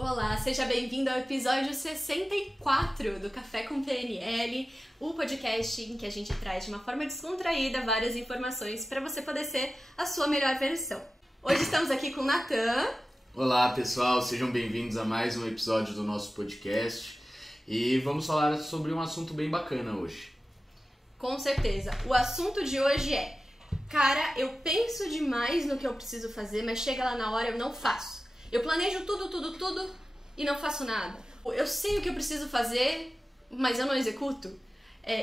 Olá, seja bem-vindo ao episódio 64 do Café com PNL, o podcast em que a gente traz de uma forma descontraída várias informações para você poder ser a sua melhor versão. Hoje estamos aqui com o Natan. Olá pessoal, sejam bem-vindos a mais um episódio do nosso podcast e vamos falar sobre um assunto bem bacana hoje. Com certeza, o assunto de hoje é: cara, eu penso demais no que eu preciso fazer, mas chega lá na hora eu não faço. Eu planejo tudo e não faço nada. Eu sei o que eu preciso fazer, mas eu não executo.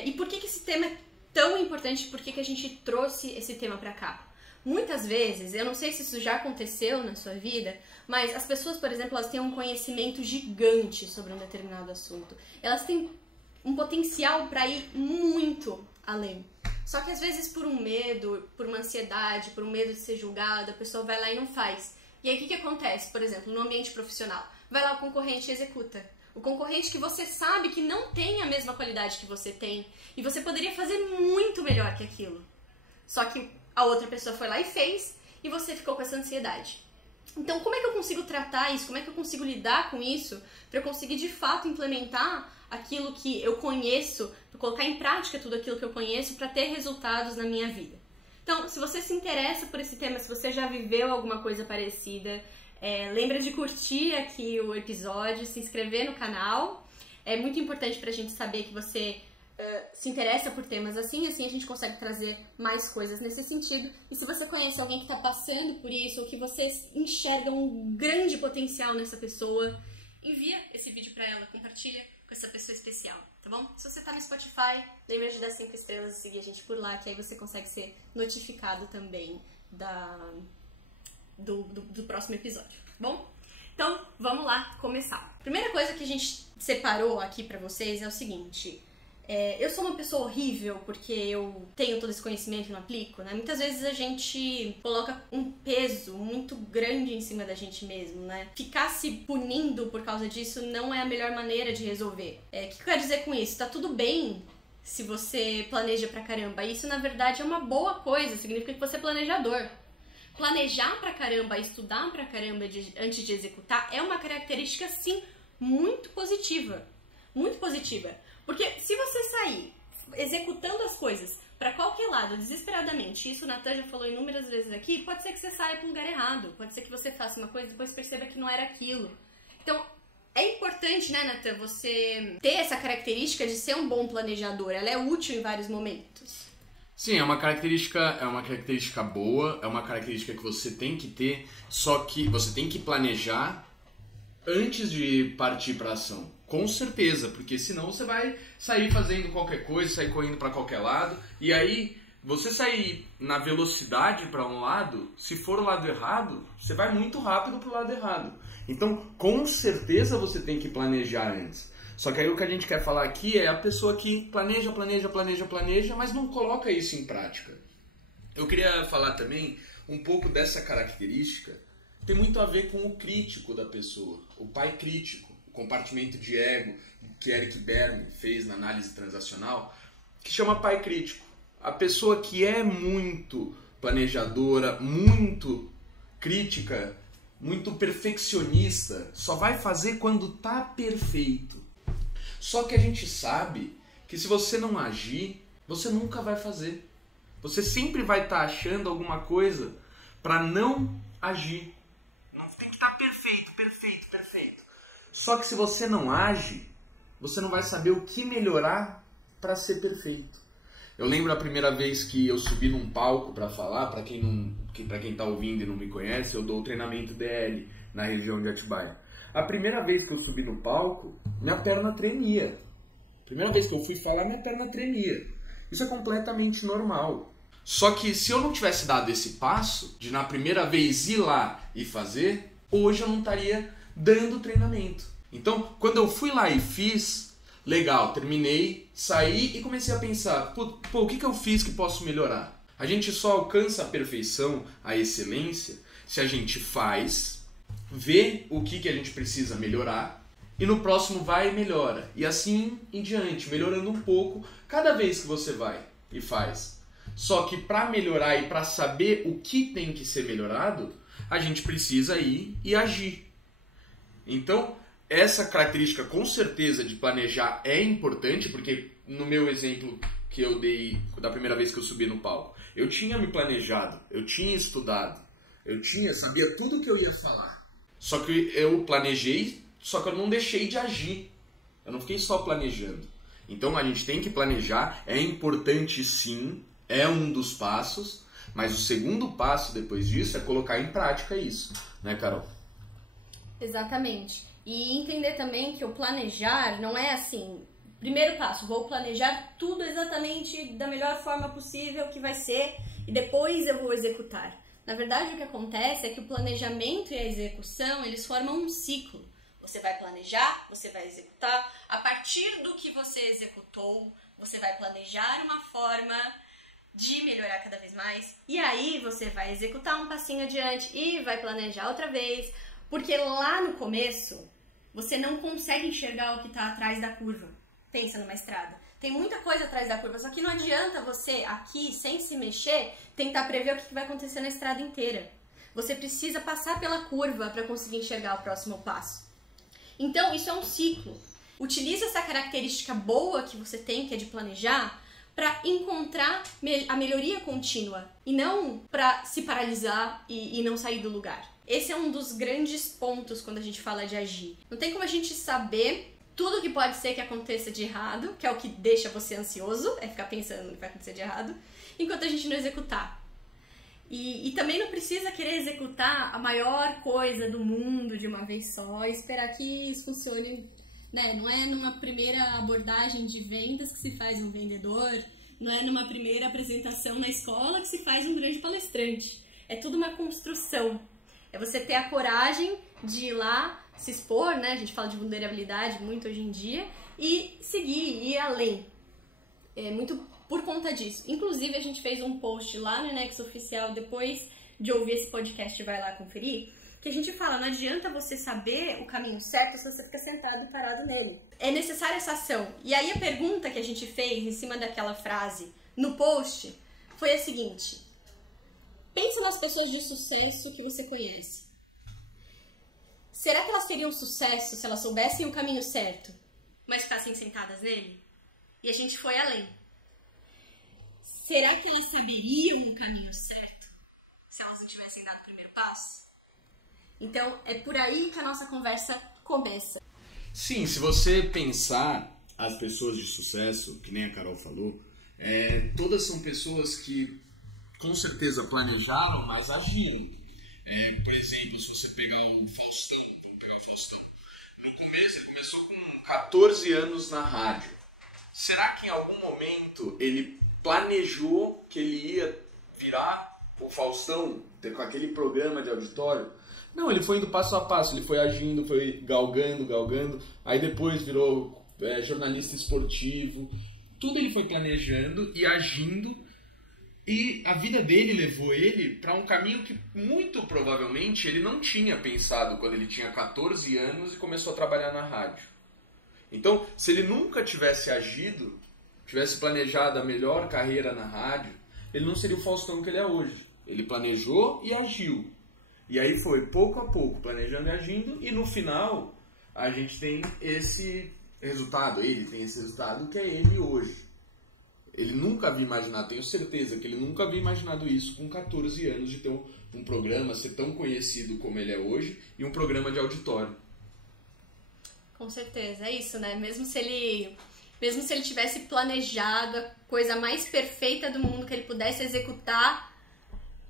E por que esse tema é tão importante? Por que a gente trouxe esse tema pra cá? Muitas vezes, eu não sei se isso já aconteceu na sua vida, mas as pessoas, por exemplo, elas têm um conhecimento gigante sobre um determinado assunto. Elas têm um potencial para ir muito além. Só que às vezes por um medo, por uma ansiedade, por um medo de ser julgada, a pessoa vai lá e não faz. E aí o que acontece? Por exemplo, no ambiente profissional, vai lá o concorrente e executa. O concorrente que você sabe que não tem a mesma qualidade que você tem e você poderia fazer muito melhor que aquilo. Só que a outra pessoa foi lá e fez e você ficou com essa ansiedade. Então, como é que eu consigo tratar isso? Como é que eu consigo lidar com isso para eu conseguir de fato implementar aquilo que eu conheço, para colocar em prática tudo aquilo que eu conheço para ter resultados na minha vida? Então, se você se interessa por esse tema, se você já viveu alguma coisa parecida, lembra de curtir aqui o episódio, se inscrever no canal. É muito importante pra gente saber que você se interessa por temas assim a gente consegue trazer mais coisas nesse sentido. E se você conhece alguém que está passando por isso, ou que você enxerga um grande potencial nessa pessoa, envia esse vídeo pra ela, compartilha com essa pessoa especial, tá bom? Se você tá no Spotify, lembra de dar 5 estrelas e seguir a gente por lá, que aí você consegue ser notificado também do próximo episódio, tá bom? Então, vamos lá começar. Primeira coisa que a gente separou aqui pra vocês é o seguinte: eu sou uma pessoa horrível porque eu tenho todo esse conhecimento e não aplico, né? Muitas vezes a gente coloca um peso muito grande em cima da gente mesmo, né? Ficar se punindo por causa disso não é a melhor maneira de resolver. O que eu quero dizer com isso? Tá tudo bem se você planeja pra caramba. Isso, na verdade, é uma boa coisa. Significa que você é planejador. Planejar pra caramba, estudar pra caramba antes de executar é uma característica, sim, muito positiva. Muito positiva. Porque se você sair executando as coisas pra qualquer lado, desesperadamente, isso o Natan já falou inúmeras vezes aqui, pode ser que você saia pro lugar errado, pode ser que você faça uma coisa e depois perceba que não era aquilo. Então, é importante, né, Natan, você ter essa característica de ser um bom planejador, ela é útil em vários momentos. Sim, é uma característica boa, é uma característica que você tem que ter, só que você tem que planejar antes de partir pra ação. Com certeza, porque senão você vai sair fazendo qualquer coisa, sair correndo para qualquer lado, e aí você sair na velocidade para um lado, se for o lado errado, você vai muito rápido pro lado errado. Então, com certeza você tem que planejar antes. Só que aí o que a gente quer falar aqui é a pessoa que planeja, mas não coloca isso em prática. Eu queria falar também um pouco dessa característica, tem muito a ver com o crítico da pessoa, o pai crítico. Compartimento de ego que Eric Berne fez na análise transacional, que chama pai crítico. A pessoa que é muito planejadora, muito crítica, muito perfeccionista, só vai fazer quando tá perfeito. Só que a gente sabe que se você não agir, você nunca vai fazer. Você sempre vai estar achando alguma coisa para não agir. Não tem que estar perfeito. Só que se você não age, você não vai saber o que melhorar para ser perfeito. Eu lembro a primeira vez que eu subi num palco para falar, para quem tá ouvindo e não me conhece, eu dou o treinamento DL na região de Atibaia. A primeira vez que eu subi no palco, minha perna tremia. Primeira vez que eu fui falar, minha perna tremia. Isso é completamente normal. Só que se eu não tivesse dado esse passo, de na primeira vez ir lá e fazer, hoje eu não estaria dando treinamento. Então, quando eu fui lá e fiz, legal, terminei, saí e comecei a pensar, o que eu fiz que posso melhorar? A gente só alcança a perfeição, a excelência, se a gente faz, vê o que a gente precisa melhorar e no próximo vai e melhora. E assim em diante, melhorando um pouco cada vez que você vai e faz. Só que para melhorar e para saber o que tem que ser melhorado, a gente precisa ir e agir. Então, essa característica com certeza de planejar é importante, porque no meu exemplo que eu dei da primeira vez que eu subi no palco, eu tinha me planejado, eu tinha estudado, sabia tudo que eu ia falar. Só que eu planejei, só que eu não deixei de agir. Eu não fiquei só planejando. Então a gente tem que planejar, é importante sim, é um dos passos, mas o segundo passo depois disso é colocar em prática isso, né, Carol? Exatamente. E entender também que o planejar não é assim, primeiro passo, vou planejar tudo exatamente da melhor forma possível que vai ser e depois eu vou executar. Na verdade, o que acontece é que o planejamento e a execução, eles formam um ciclo. Você vai planejar, você vai executar. A partir do que você executou, você vai planejar uma forma de melhorar cada vez mais. E aí você vai executar um passinho adiante e vai planejar outra vez. Porque lá no começo, você não consegue enxergar o que está atrás da curva. Pensa numa estrada. Tem muita coisa atrás da curva, só que não adianta você aqui, sem se mexer, tentar prever o que vai acontecer na estrada inteira. Você precisa passar pela curva para conseguir enxergar o próximo passo. Então, isso é um ciclo. Utilize essa característica boa que você tem, que é de planejar, para encontrar a melhoria contínua e não para se paralisar e não sair do lugar. Esse é um dos grandes pontos quando a gente fala de agir. Não tem como a gente saber tudo que pode ser que aconteça de errado, que é o que deixa você ansioso, é ficar pensando no que vai acontecer de errado, enquanto a gente não executar. E também não precisa querer executar a maior coisa do mundo de uma vez só e esperar que isso funcione, né? Não é numa primeira abordagem de vendas que se faz um vendedor, não é numa primeira apresentação na escola que se faz um grande palestrante. É tudo uma construção. É você ter a coragem de ir lá, se expor, né? A gente fala de vulnerabilidade muito hoje em dia, e seguir, ir além. É muito por conta disso. Inclusive, a gente fez um post lá no Nexo Oficial, depois de ouvir esse podcast, vai lá conferir, que a gente fala, não adianta você saber o caminho certo se você fica sentado e parado nele. É necessária essa ação. E aí a pergunta que a gente fez em cima daquela frase no post foi a seguinte: pensa nas pessoas de sucesso que você conhece. Será que elas teriam sucesso se elas soubessem o caminho certo, mas ficassem sentadas nele? E a gente foi além. Será que elas saberiam o caminho certo se elas não tivessem dado o primeiro passo? Então, é por aí que a nossa conversa começa. Sim, se você pensar as pessoas de sucesso, que nem a Carol falou, todas são pessoas que com certeza planejaram, mas agiram. Por exemplo, se você pegar o Faustão, vamos pegar o Faustão. No começo, ele começou com 14 anos na rádio. Será que em algum momento ele planejou que ele ia virar o Faustão, com aquele programa de auditório? Não, ele foi indo passo a passo, ele foi agindo, foi galgando, aí depois virou jornalista esportivo. Tudo ele foi planejando e agindo, e a vida dele levou ele para um caminho que muito provavelmente ele não tinha pensado quando ele tinha 14 anos e começou a trabalhar na rádio. Então, se ele nunca tivesse agido, tivesse planejado a melhor carreira na rádio, ele não seria o Faustão que ele é hoje. Ele planejou e agiu. E aí foi pouco a pouco, planejando e agindo, e no final a gente tem esse resultado, ele tem esse resultado que é ele hoje. Ele nunca havia imaginado, tenho certeza que ele nunca havia imaginado isso com 14 anos, de ter um programa, ser tão conhecido como ele é hoje, e um programa de auditório. Com certeza, é isso, né? Mesmo se ele tivesse planejado a coisa mais perfeita do mundo que ele pudesse executar,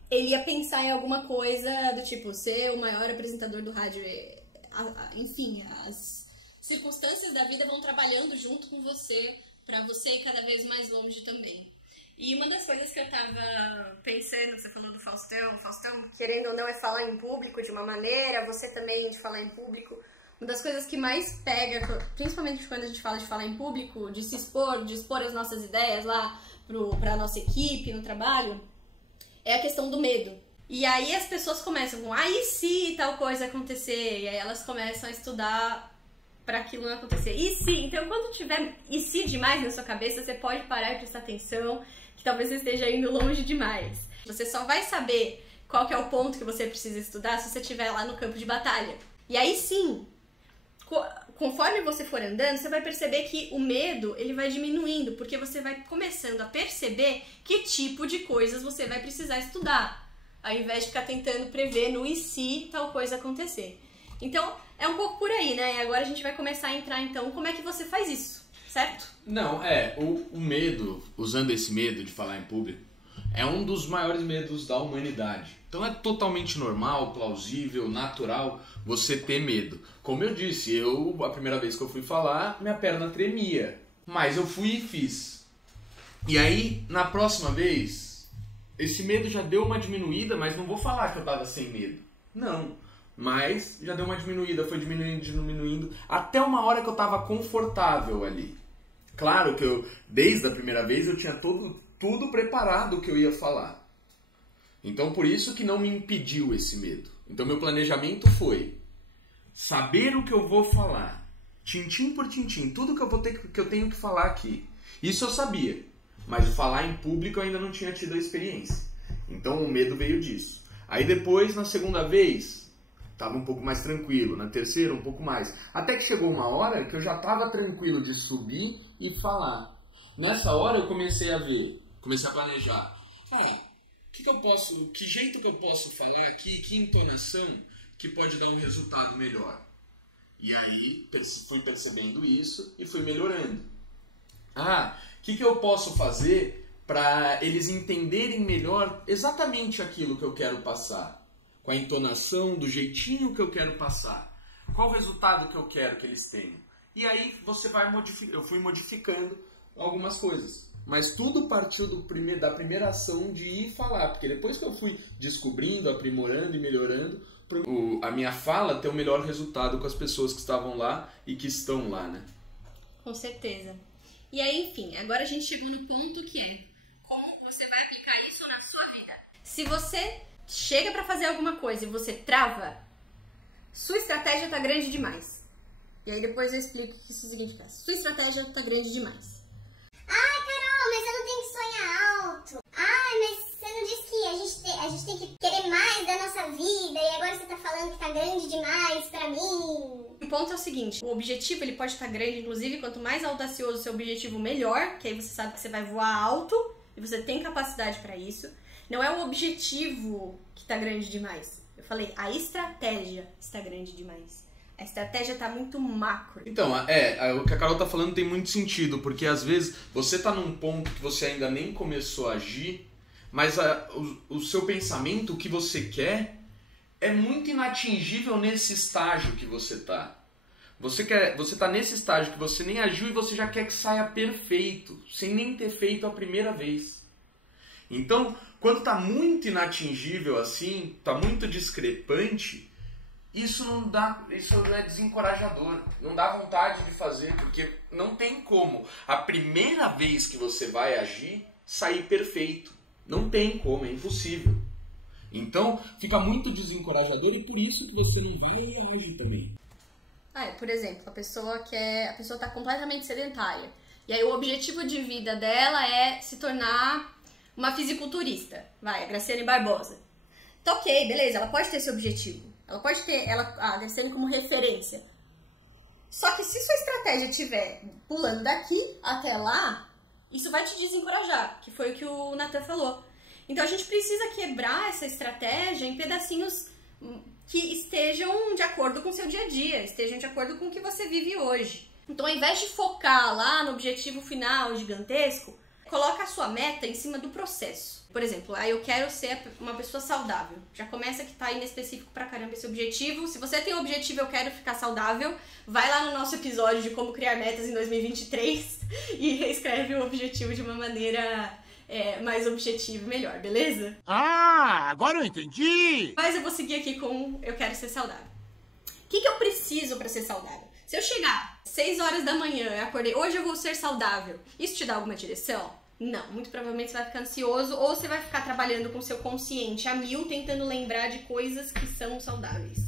ele ia pensar em alguma coisa do tipo, ser o maior apresentador do rádio. Enfim, as circunstâncias da vida vão trabalhando junto com você, pra você ir cada vez mais longe também. E uma das coisas que eu tava pensando, você falou do Faustão, querendo ou não, é falar em público de uma maneira, você também de falar em público. Uma das coisas que mais pega, principalmente quando a gente fala de falar em público, de se expor, de expor as nossas ideias lá pra nossa equipe, no trabalho, é a questão do medo. E aí as pessoas começam com, e se tal coisa acontecer? E aí elas começam a estudar para aquilo não acontecer. E se? Então quando tiver e se demais na sua cabeça, você pode parar e prestar atenção, que talvez você esteja indo longe demais. Você só vai saber qual que é o ponto que você precisa estudar se você estiver lá no campo de batalha. E aí sim, conforme você for andando, você vai perceber que o medo, ele vai diminuindo, porque você vai começando a perceber que tipo de coisas você vai precisar estudar, ao invés de ficar tentando prever no e se tal coisa acontecer. Então, é um pouco por aí, né? E agora a gente vai começar a entrar, então, como é que você faz isso, certo? Não, o medo, usando esse medo de falar em público, é um dos maiores medos da humanidade. Então é totalmente normal, plausível, natural você ter medo. Como eu disse, a primeira vez que eu fui falar, minha perna tremia. Mas eu fui e fiz. E aí, na próxima vez, esse medo já deu uma diminuída, mas não vou falar que eu tava sem medo. Não. Mas já deu uma diminuída, foi diminuindo, até uma hora que eu tava confortável ali. Claro que desde a primeira vez, eu tinha tudo preparado que eu ia falar. Então, por isso que não me impediu esse medo. Então, meu planejamento foi saber o que eu vou falar, tintim por tintim, tudo que eu tenho que falar aqui. Isso eu sabia, mas falar em público eu ainda não tinha tido a experiência. Então, o medo veio disso. Aí depois, na segunda vez, estava um pouco mais tranquilo. Na terceira, um pouco mais. Até que chegou uma hora que eu já estava tranquilo de subir e falar. Nessa hora eu comecei a planejar. Que jeito que eu posso falar aqui, que entonação que pode dar um resultado melhor. E aí fui percebendo isso e fui melhorando. O que eu posso fazer para eles entenderem melhor exatamente aquilo que eu quero passar? Com a entonação, do jeitinho que eu quero passar. Qual o resultado que eu quero que eles tenham? E aí você vai eu fui modificando algumas coisas. Mas tudo partiu da primeira ação de ir falar. Porque depois que eu fui descobrindo, aprimorando e melhorando, a minha fala ter o melhor resultado com as pessoas que estavam lá e que estão lá, né? Com certeza. E aí, enfim, agora a gente chegou no ponto que é como você vai aplicar isso na sua vida. Se você chega pra fazer alguma coisa e você trava, sua estratégia tá grande demais. E aí depois eu explico o que isso significa. Sua estratégia tá grande demais. Mas eu não tenho que sonhar alto. Mas você não disse que a gente tem que querer mais da nossa vida e agora você tá falando que tá grande demais pra mim. O ponto é o seguinte, o objetivo ele pode estar grande, inclusive quanto mais audacioso o seu objetivo, melhor, que aí você sabe que você vai voar alto e você tem capacidade pra isso. Não é o objetivo que tá grande demais. Eu falei, a estratégia está grande demais. A estratégia tá muito macro. Então, o que a Carol tá falando tem muito sentido, porque às vezes você tá num ponto que você ainda nem começou a agir, mas o seu pensamento, o que você quer, é muito inatingível nesse estágio que você tá. Você tá nesse estágio que você nem agiu e você já quer que saia perfeito, sem nem ter feito a primeira vez. Então, quando tá muito inatingível assim, tá muito discrepante, isso é desencorajador, não dá vontade de fazer, porque não tem como a primeira vez que você vai agir sair perfeito. Não tem como, é impossível. Então fica muito desencorajador e por isso que você não vai e age também. Por exemplo, a pessoa tá completamente sedentária. E aí o objetivo de vida dela é se tornar uma fisiculturista. A Graciane Barbosa. Tá ok, beleza, ela pode ter esse objetivo. Ela pode ter a Graciane como referência. Só que se sua estratégia estiver pulando daqui até lá, isso vai te desencorajar, que foi o que o Nathan falou. Então a gente precisa quebrar essa estratégia em pedacinhos que estejam de acordo com o seu dia a dia, estejam de acordo com o que você vive hoje. Então ao invés de focar lá no objetivo final gigantesco, coloca a sua meta em cima do processo. Por exemplo, eu quero ser uma pessoa saudável. Já começa que tá inespecífico pra caramba esse objetivo. Se você tem o objetivo, eu quero ficar saudável, vai lá no nosso episódio de como criar metas em 2023 e reescreve o objetivo de uma maneira mais objetiva e melhor, beleza? Agora eu entendi! Mas eu vou seguir aqui com eu quero ser saudável. O que eu preciso pra ser saudável? Se eu chegar 6 horas da manhã e acordei, hoje eu vou ser saudável, isso te dá alguma direção? Não, muito provavelmente você vai ficar ansioso ou você vai ficar trabalhando com o seu consciente a 1000, tentando lembrar de coisas que são saudáveis.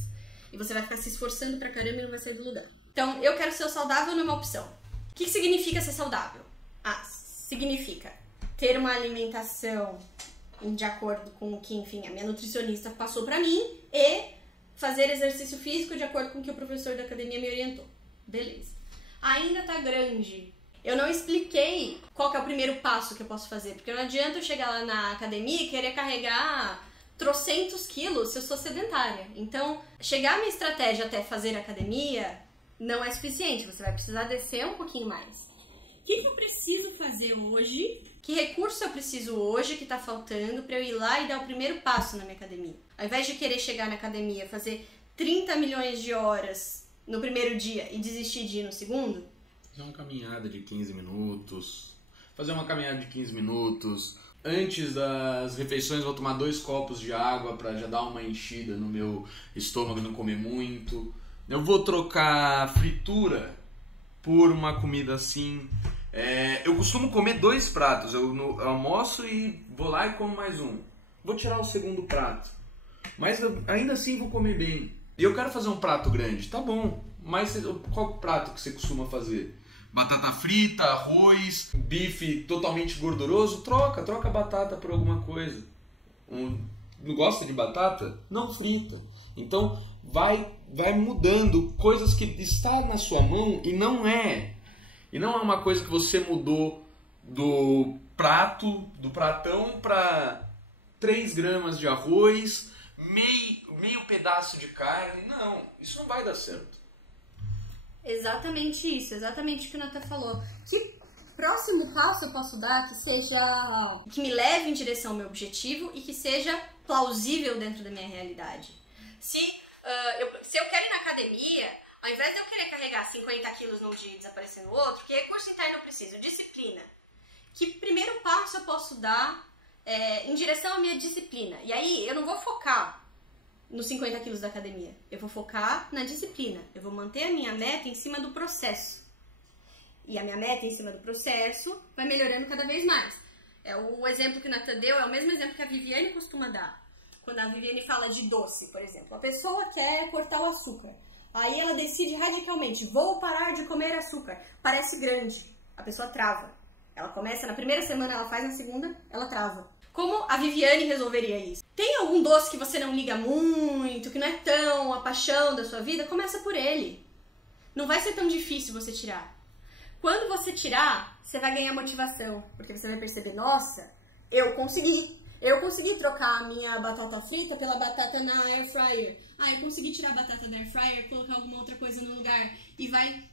E você vai ficar se esforçando pra caramba e não vai sair do lugar. Então, eu quero ser saudável não é uma opção. O que significa ser saudável? Significa ter uma alimentação de acordo com o que, enfim, a minha nutricionista passou pra mim e fazer exercício físico de acordo com o que o professor da academia me orientou. Beleza. Ainda tá grande. Eu não expliquei qual que é o primeiro passo que eu posso fazer, porque não adianta eu chegar lá na academia e querer carregar trocentos quilos se eu sou sedentária. Então, chegar a minha estratégia até fazer academia não é suficiente, você vai precisar descer um pouquinho mais. O que eu preciso fazer hoje? Que recurso eu preciso hoje que tá faltando para eu ir lá e dar o primeiro passo na minha academia? Ao invés de querer chegar na academia, fazer 30 milhões de horas no primeiro dia e desistir de ir no segundo? Fazer uma caminhada de 15 minutos. Fazer uma caminhada de 15 minutos. Antes das refeições vou tomar 2 copos de água para já dar uma enchida no meu estômago e não comer muito. Eu vou trocar fritura por uma comida assim. Eu costumo comer 2 pratos. Eu almoço e vou lá e como mais um. Vou tirar o segundo prato. Mas ainda assim vou comer bem. E eu quero fazer um prato grande. Tá bom. Mas qual prato que você costuma fazer? Batata frita, arroz, bife totalmente gorduroso? Troca a batata por alguma coisa. Não gosta de batata? Não frita. Então vai mudando coisas que está na sua mão e não é. E não é uma coisa que você mudou do pratão para 3 gramas de arroz, meio pedaço de carne. Não, isso não vai dar certo. Exatamente isso, exatamente o que o Natan falou. Que próximo passo eu posso dar que me leve em direção ao meu objetivo e que seja plausível dentro da minha realidade. Se eu quero ir na academia, ao invés de eu querer carregar 50 quilos num dia e desaparecer no outro, que recurso interno eu preciso? Disciplina. Que primeiro passo eu posso dar em direção à minha disciplina? E aí eu não vou focar nos 50 quilos da academia. Eu vou focar na disciplina. Eu vou manter a minha meta em cima do processo. E a minha meta em cima do processo vai melhorando cada vez mais. O exemplo que o Natan deu é o mesmo exemplo que a Viviane costuma dar. Quando a Viviane fala de doce, por exemplo. A pessoa quer cortar o açúcar. Aí ela decide radicalmente, vou parar de comer açúcar. Parece grande. A pessoa trava. Ela começa na primeira semana, ela faz na segunda, ela trava. Como a Viviane resolveria isso? Tem algum doce que você não liga muito, que não é tão a paixão da sua vida? Começa por ele. Não vai ser tão difícil você tirar. Quando você tirar, você vai ganhar motivação, porque você vai perceber, nossa, eu consegui trocar a minha batata frita pela batata na air fryer. Eu consegui tirar a batata da air fryer, colocar alguma outra coisa no lugar. E vai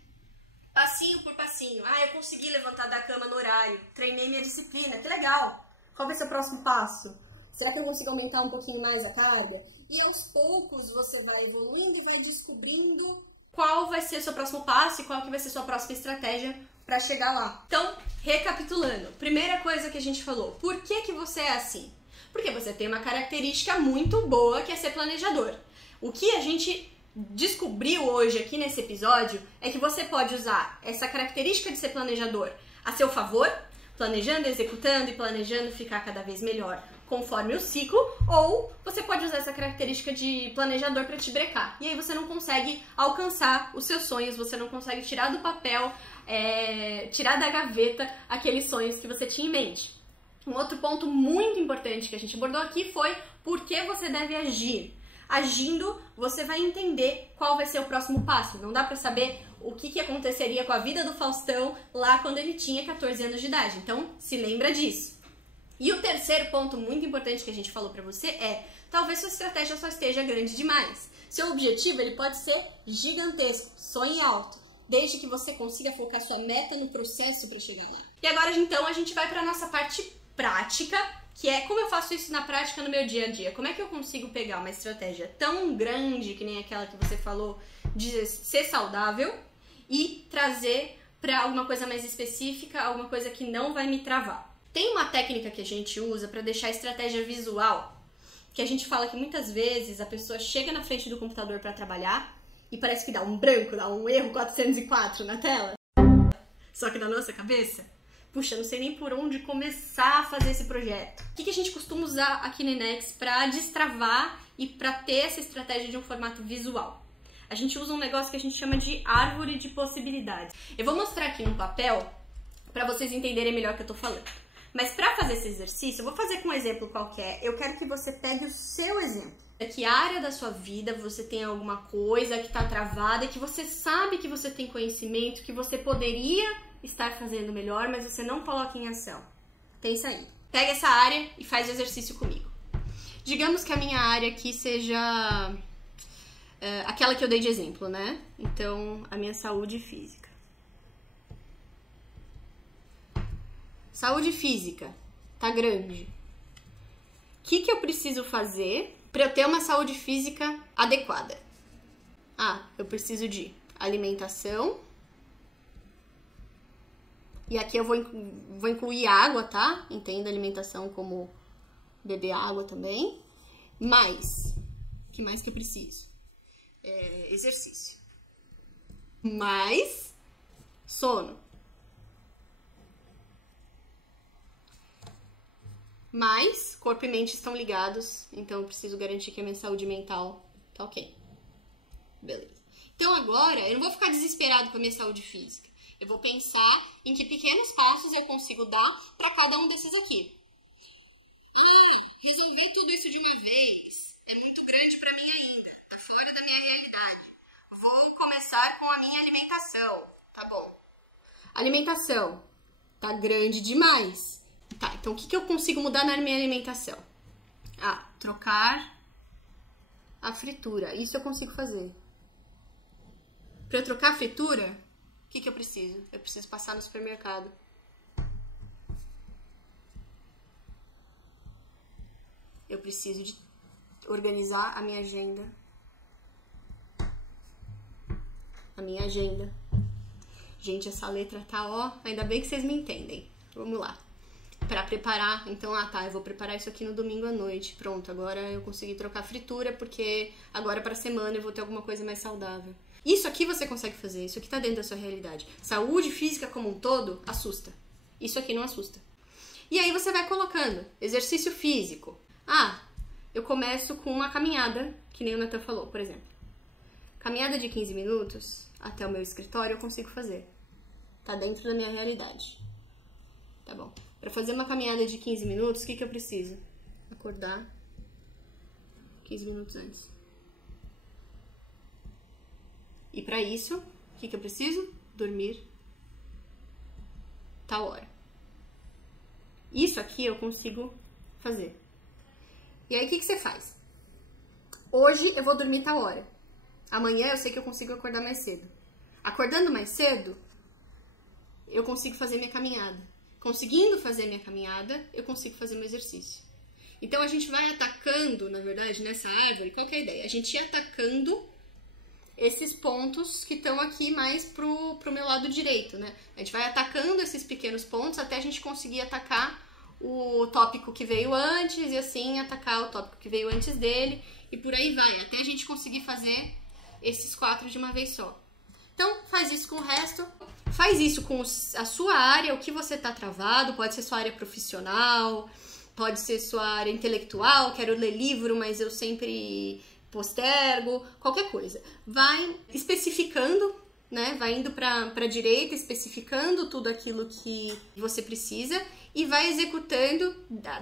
passinho por passinho. Eu consegui levantar da cama no horário. Treinei minha disciplina, que legal. Qual vai ser o próximo passo? Será que eu consigo aumentar um pouquinho mais a carga? E aos poucos você vai evoluindo e vai descobrindo qual vai ser o seu próximo passo e qual que vai ser a sua próxima estratégia para chegar lá. Então, recapitulando. Primeira coisa que a gente falou. Por que você é assim? Porque você tem uma característica muito boa que é ser planejador. O que a gente descobriu hoje aqui nesse episódio é que você pode usar essa característica de ser planejador a seu favor, planejando, executando e planejando ficar cada vez melhor conforme o ciclo, ou você pode usar essa característica de planejador para te brecar. E aí você não consegue alcançar os seus sonhos, você não consegue tirar do papel, tirar da gaveta aqueles sonhos que você tinha em mente. Um outro ponto muito importante que a gente abordou aqui foi por que você deve agir. Agindo, você vai entender qual vai ser o próximo passo. Não dá pra saber o que aconteceria com a vida do Faustão lá quando ele tinha 14 anos de idade. Então, se lembra disso. E o terceiro ponto muito importante que a gente falou pra você é, talvez sua estratégia só esteja grande demais. Seu objetivo, ele pode ser gigantesco, sonhe alto, desde que você consiga focar sua meta no processo pra chegar lá. E agora, então, a gente vai pra nossa parte prática, que é como eu faço isso na prática no meu dia a dia. Como é que eu consigo pegar uma estratégia tão grande, que nem aquela que você falou, de ser saudável, e trazer para alguma coisa mais específica, alguma coisa que não vai me travar. Tem uma técnica que a gente usa para deixar a estratégia visual, que a gente fala que muitas vezes a pessoa chega na frente do computador para trabalhar e parece que dá um branco, dá um erro 404 na tela. Só que na nossa cabeça, puxa, não sei nem por onde começar a fazer esse projeto. O que a gente costuma usar aqui no Enex para destravar e para ter essa estratégia de um formato visual? A gente usa um negócio que a gente chama de árvore de possibilidades. Eu vou mostrar aqui no papel para vocês entenderem melhor o que eu tô falando. Mas para fazer esse exercício, eu vou fazer com um exemplo qualquer. Eu quero que você pegue o seu exemplo. Que área da sua vida você tem alguma coisa que tá travada, que você sabe que você tem conhecimento, que você poderia estar fazendo melhor, mas você não coloca em ação. Pensa aí. Pega essa área e faz o exercício comigo. Digamos que a minha área aqui seja aquela que eu dei de exemplo, né? Então, a minha saúde física. Saúde física tá grande. O que eu preciso fazer para eu ter uma saúde física adequada? Eu preciso de alimentação. E aqui eu vou incluir água, tá? Entenda alimentação como beber água também. Mais. O que mais que eu preciso? Exercício. Mais sono. Mais corpo e mente estão ligados, então eu preciso garantir que a minha saúde mental tá ok. Beleza. Então agora eu não vou ficar desesperado com a minha saúde física. Eu vou pensar em que pequenos passos eu consigo dar para cada um desses aqui. Resolver tudo isso de uma vez é muito grande para mim ainda. Tá fora da minha realidade. Vou começar com a minha alimentação. Tá bom. Alimentação. Tá grande demais. Tá, então o que eu consigo mudar na minha alimentação? Trocar a fritura. Isso eu consigo fazer. Para eu trocar a fritura, o que eu preciso? Eu preciso passar no supermercado. Eu preciso de organizar a minha agenda. A minha agenda. Gente, essa letra tá, ainda bem que vocês me entendem. Vamos lá. Para preparar, então, eu vou preparar isso aqui no domingo à noite. Pronto, agora eu consegui trocar a fritura, porque agora pra semana eu vou ter alguma coisa mais saudável. Isso aqui você consegue fazer, isso aqui tá dentro da sua realidade. Saúde física como um todo assusta. Isso aqui não assusta. E aí você vai colocando exercício físico. Eu começo com uma caminhada, que nem o Nathan falou, por exemplo. Caminhada de 15 minutos até o meu escritório eu consigo fazer. Tá dentro da minha realidade. Tá bom. Para fazer uma caminhada de 15 minutos, o que eu preciso? Acordar 15 minutos antes. E para isso, o que eu preciso? Dormir tal hora. Isso aqui eu consigo fazer. E aí, o que você faz? Hoje eu vou dormir tal hora. Amanhã eu sei que eu consigo acordar mais cedo. Acordando mais cedo, eu consigo fazer minha caminhada. Conseguindo fazer minha caminhada, eu consigo fazer meu exercício. Então, a gente vai atacando, na verdade, nessa árvore, qual que é a ideia? A gente ia atacando esses pontos que estão aqui mais pro meu lado direito, né? A gente vai atacando esses pequenos pontos até a gente conseguir atacar o tópico que veio antes e assim atacar o tópico que veio antes dele e por aí vai, até a gente conseguir fazer esses 4 de uma vez só. Então, faz isso com o resto. Faz isso com a sua área, o que você tá travado, pode ser sua área profissional, pode ser sua área intelectual, quero ler livro, mas eu sempre postergo, qualquer coisa. Vai especificando, né? Vai indo pra direita, especificando tudo aquilo que você precisa e vai executando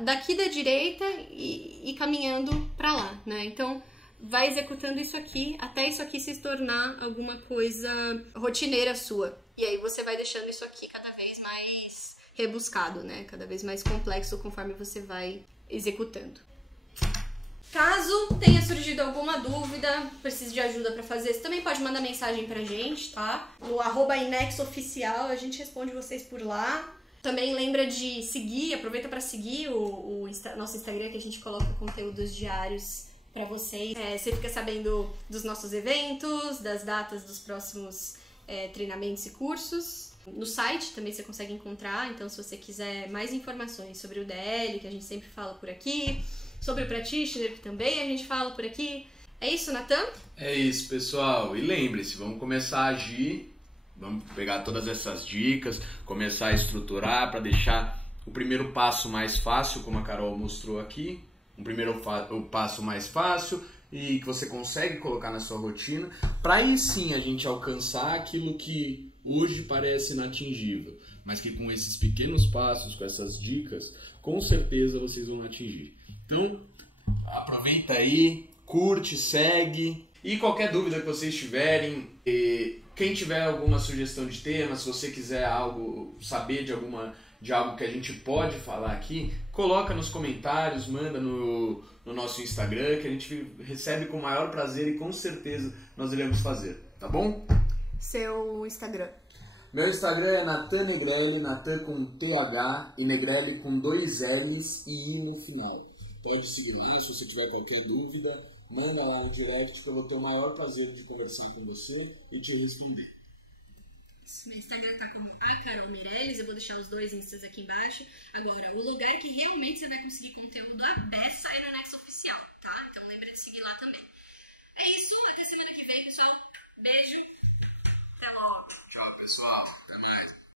daqui da direita e caminhando pra lá, né? Então, vai executando isso aqui até isso aqui se tornar alguma coisa rotineira sua. E aí você vai deixando isso aqui cada vez mais rebuscado, né? Cada vez mais complexo conforme você vai executando. Caso tenha surgido alguma dúvida, precise de ajuda para fazer, você também pode mandar mensagem pra gente, tá? No @inexoficial, a gente responde vocês por lá. Também lembra de seguir, aproveita para seguir o nosso Instagram, que a gente coloca conteúdos diários para vocês. Você fica sabendo dos nossos eventos, das datas dos próximos treinamentos e cursos. No site também você consegue encontrar, então se você quiser mais informações sobre o DL, que a gente sempre fala por aqui, sobre o Practitioner, que também a gente fala por aqui. É isso, Nathan? É isso, pessoal. E lembre-se, vamos começar a agir, vamos pegar todas essas dicas, começar a estruturar para deixar o primeiro passo mais fácil, como a Carol mostrou aqui. Um primeiro passo mais fácil e que você consegue colocar na sua rotina, para aí sim a gente alcançar aquilo que hoje parece inatingível, mas que com esses pequenos passos, com essas dicas, com certeza vocês vão atingir. Então, aproveita aí, curte, segue. E qualquer dúvida que vocês tiverem, quem tiver alguma sugestão de tema, se você quiser saber de algo que a gente pode falar aqui, coloca nos comentários, manda no nosso Instagram, que a gente recebe com o maior prazer e com certeza nós iremos fazer, tá bom? Seu Instagram. Meu Instagram é Natan Negrelli, Natan com TH e Negrelli com 2 L's e I no final. Pode seguir lá, se você tiver qualquer dúvida, manda lá no direct que eu vou ter o maior prazer de conversar com você e te responder. Meu Instagram tá como Carol Meirelles, eu vou deixar os 2 instas aqui embaixo. Agora, o lugar que realmente você vai conseguir conteúdo à beça é no anexo oficial, tá? Então lembra de seguir lá também. É isso, até semana que vem, pessoal. Beijo, até logo. Tchau, pessoal. Até mais.